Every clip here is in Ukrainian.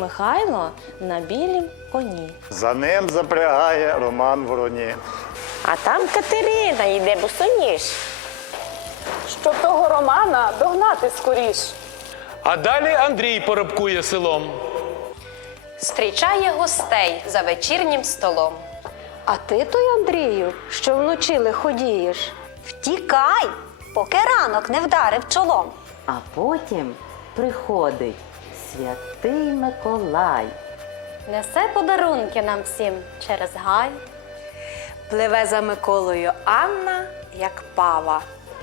Михайло на білім коні. За ним запрягає Роман Вороні. А там Катерина йде босоніж. Щоб того Романа догнати скоріш. А далі Андрій порабкує селом. Зустрічає гостей за вечірнім столом. А ти той, Андрію, що вночі лиходієш? Втікай, поки ранок не вдарив чолом. А потім приходить святий Миколай. Несе подарунки нам всім через гай. Пливе за Миколою Анна, як пава.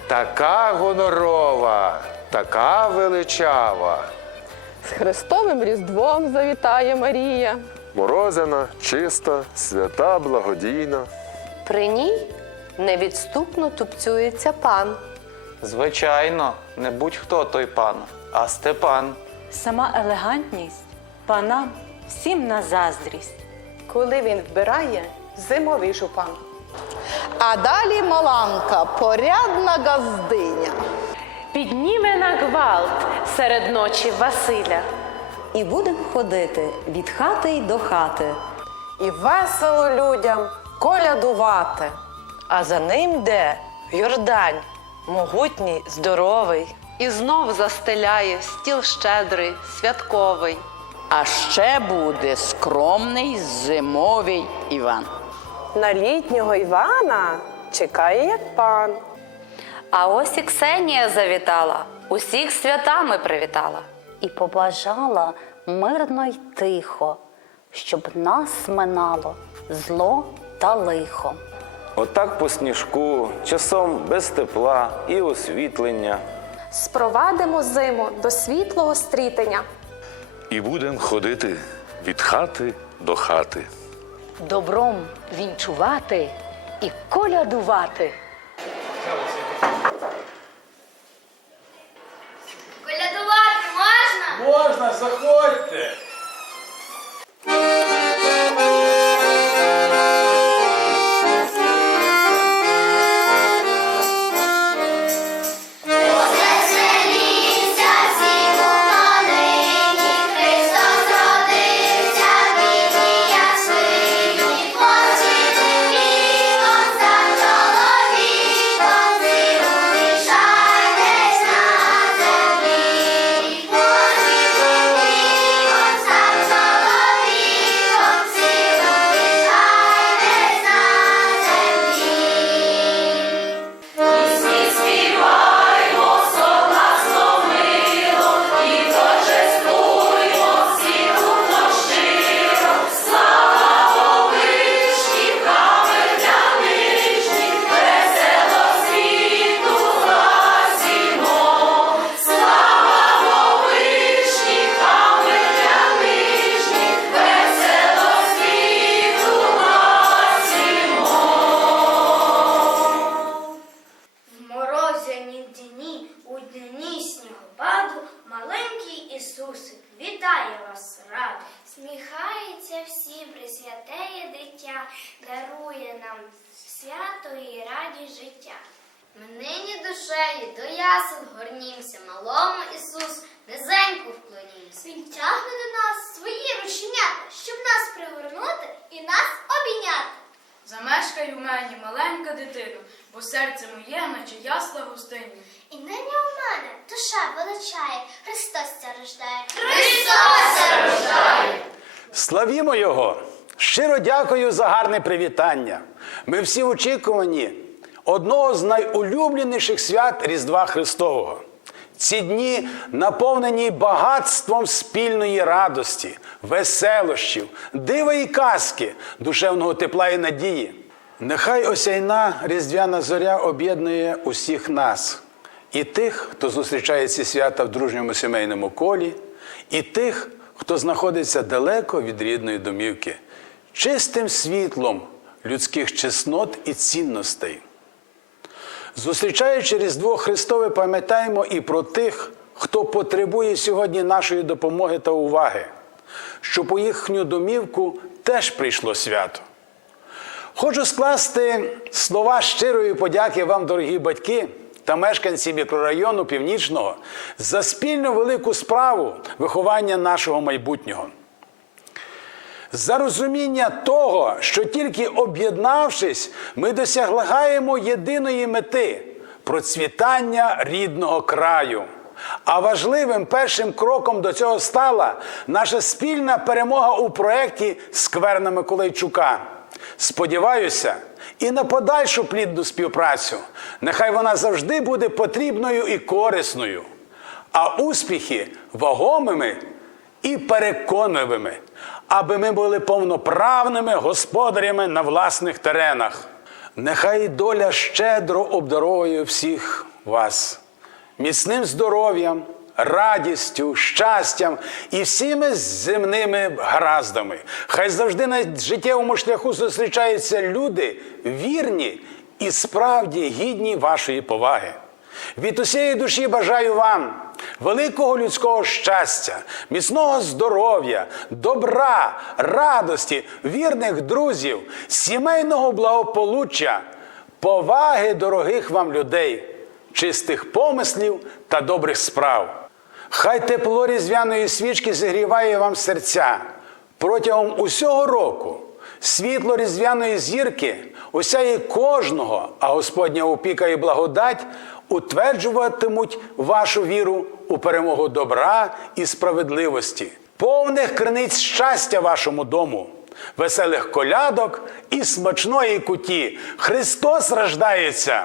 Така гонорова, така величава. З Христовим Різдвом завітає Марія. Морозяна, чиста, свята, благодійна. При ній невідступно тупцюється пан. Звичайно, не будь-хто той пан, а Степан. Сама елегантність панам всім на заздрість. Коли він вбирає зимовий жупан. А далі Маланка, порядна газдиня. Підніме на гвалт серед ночі Василя. І будемо ходити від хати й до хати. І весело людям колядувати. А за ним де Йордань, могутній, здоровий. І знов застеляє стіл щедрий, святковий. А ще буде скромний зимовий Іван. На літнього Івана чекає як пан. А ось і Ксенія завітала, усіх святами привітала. І побажала мирно й тихо, щоб нас минало зло та лихо. Отак по сніжку, часом без тепла і освітлення. Спровадимо зиму до світлого стрітення. І будем ходити від хати до хати. Добром вінчувати і колядувати. Колядувати можна? Можна, заходьте. Сміхається всім присвятеє дитя, дарує нам свято і радість життя. Ми нині душею до ясен горнімся, малому Ісус, низеньку вклонімся. Він тягне до нас свої рученята, щоб нас пригорнути і нас обійняти. Замешкай у мені маленька дитину, бо серце моє, наче ясла гостині. І нині у мене душа величає, Христос ця рождає. Христос! Славімо Його! Щиро дякую за гарне привітання. Ми всі очікувані одного з найулюбленіших свят Різдва Христового. Ці дні наповнені багатством спільної радості, веселощів, дива і казки, душевного тепла і надії. Нехай осяйна різдвяна зоря об'єднує усіх нас, і тих, хто зустрічає ці свята в дружньому сімейному колі, і тих, хто знаходиться далеко від рідної домівки, чистим світлом людських чеснот і цінностей. Зустрічаючи Різдво Христове, пам'ятаємо і про тих, хто потребує сьогодні нашої допомоги та уваги, щоб у їхню домівку теж прийшло свято. Хочу скласти слова щирої подяки вам, дорогі батьки та мешканці мікрорайону Північного, за спільну велику справу виховання нашого майбутнього. за розуміння того, що тільки об'єднавшись, ми досягаємо єдиної мети процвітання рідного краю. А важливим першим кроком до цього стала наша спільна перемога у проєкті Скверна Миколайчука. Сподіваюся, і на подальшу плідну співпрацю. Нехай вона завжди буде потрібною і корисною, а успіхи вагомими і переконливими, аби ми були повноправними господарями на власних теренах. Нехай доля щедро обдаровує всіх вас міцним здоров'ям, радістю, щастям і всіми земними гараздами. Хай завжди на життєвому шляху зустрічаються люди вірні і справді гідні вашої поваги. Від усієї душі бажаю вам великого людського щастя, міцного здоров'я, добра, радості, вірних друзів, сімейного благополуччя, поваги дорогих вам людей, чистих помислів та добрих справ. Хай тепло різдвяної свічки зігріває вам серця протягом усього року. Світло різдвяної зірки осяє кожного, а Господня опіка і благодать утверджуватимуть вашу віру у перемогу добра і справедливості, повних криниць щастя вашому дому, веселих колядок і смачної куті. Христос рождається!